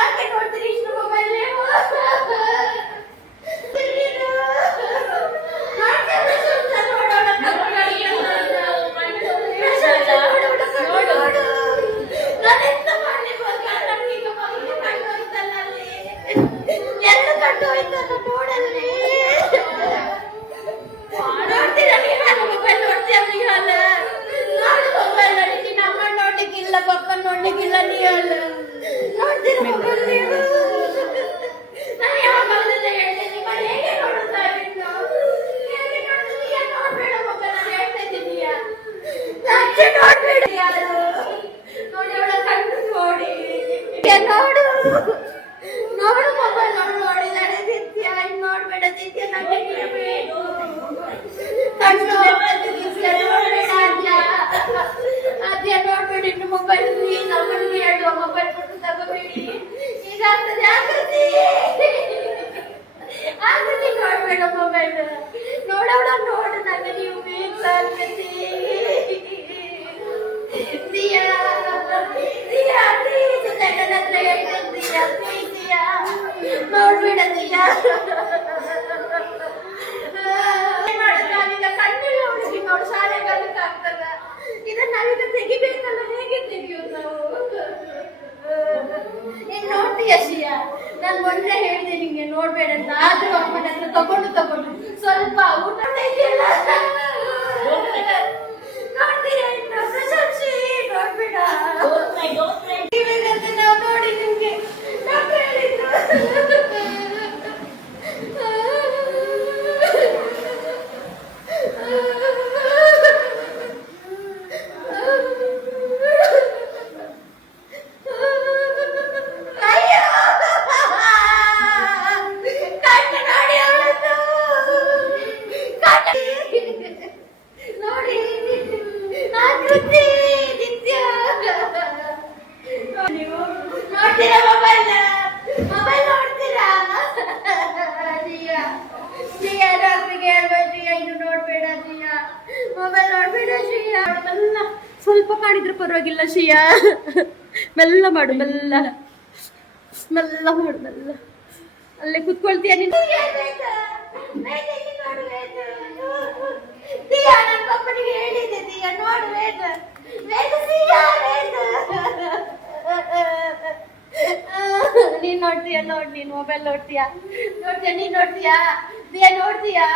ಯಾಕೆ ನೋಡ್ತೀರಿ ಇಷ್ಟು ಮೊಬೈಲ್ ನೀವು? ಪಪ್ಪನ್ ನೋಡ್ಲಿಕ್ಕಿಲ್ಲ ನೀ ನೋಡ್ತೀರ ಮೊಬೈಲ್ ನೀವು? ನಾನು ಯಾವಾಗಲೆಲ್ಲ ಹೇಳ್ತೇನೆ ಹೇಗೆ ನೋಡುತ್ತಾ ನೋಡ್ಬೇಡ ಮೊಬೈಲ್ ನಾನು ಹೇಳ್ತಾ ಇದ್ದೀನಿಯಾ ನೋಡ್ಬೇಡ ಯಾರು ನೋಡಿ ಅವಳ ಕಣ್ಣು ನೋಡಿ ನೋಡು ನೋಡು ಮೊಬೈಲ್ ನೋಡಿದಾಳೆ ದಿತ್ಯ ಇನ್ನು ನೋಡ್ಬೇಡ ದಿತ್ಯ ನನಗೆ ಕಣ್ಣು ನೋಡ್ಬೇಡ ಅದ್ಯ ನೋಡ್ಬೇಡಿ ಇನ್ನು ಮೊಬೈಲ್ ನಮ್ಮನಿಗೆ ಹೇಳುವ ಮೊಬೈಲ್ ಕೊಟ್ಟು ತಗೋಬೇಡಿ ಇದಾಗ್ತದೆ ಆಕೃತಿ ನೋಡ್ಬೇಡ ಮೊಬೈಲ್ ನೋಡೋಣ ನೋಡು ನನಗೆ ನೀವು ಬೇಕು ಆಕೃತಿ ದಿಯಾ ದಿಯಾ ಪ್ಲೀಸ್ ನನ್ನ ಹತ್ರ ಹೇಳ್ತೇನೆ ದಿಯಾ ಪ್ಲೀಸ್ ದಿಯಾ ನೋಡ್ಬೇಡ ದಿಯಾ ನಾವೀಗ ಕಣ್ಣೆಲ್ಲ ಹುಡುಗಿ ನೋಡು ಶಾಲೆಗಾಲಕ್ಕೆ ಆಗ್ತದ ಇದನ್ನ ನಾವೀಗ ತೆಗಿಬೇಕಲ್ಲ ಹೇಗೆ ತೆಗಿಯೋದು ನಾವು ನೀನ್ ನೋಡ್ತೀಯ ಶಿಯಾ ನಾನು ಮೊನ್ನೆ ಹೇಳಿದೆ ನಿಂಗೆ ನೋಡ್ಬೇಡ ಅಂತ ಆದ್ರೂ ಅಮ್ಮನ ಹತ್ರ ತಗೊಂಡು ಸ್ವಲ್ಪ ಊಟ ಇದೆಯಲ್ಲ ನೋಡ್ತೀಯ ಇನ್ನು ಪ್ರಶಂಸಿ ನೋಡ್ಬೇಡ ಇವಾಗಂತ ನಾವು ನೋಡಿ ನಿಮ್ಗೆ ಡಾಕ್ಟರ್ ಹೇಳಿದ್ರು ಸ್ವಲ್ಪ ಕಾಣಿದ್ರೆ ಪರವಾಗಿಲ್ಲ ಶಿಯಾ ಮೆಲ್ಲ ಮಾಡು ಮೆಲ್ಲ ಮೆಲ್ಲ ಮಾಡು ಮೆಲ್ಲ ಅಲ್ಲೇ ಕುತ್ಕೊಳ್ತೀಯ ನೀನು ನೀನ್ ನೋಡ್ತೀಯ ನೋಡ್ ನೀನ್ ಮೊಬೈಲ್ ನೋಡ್ತೀಯಾ ನೀನ್ ನೋಡ್ತೀಯಾ ದಿಯಾ ನೋಡ್ತೀಯಾ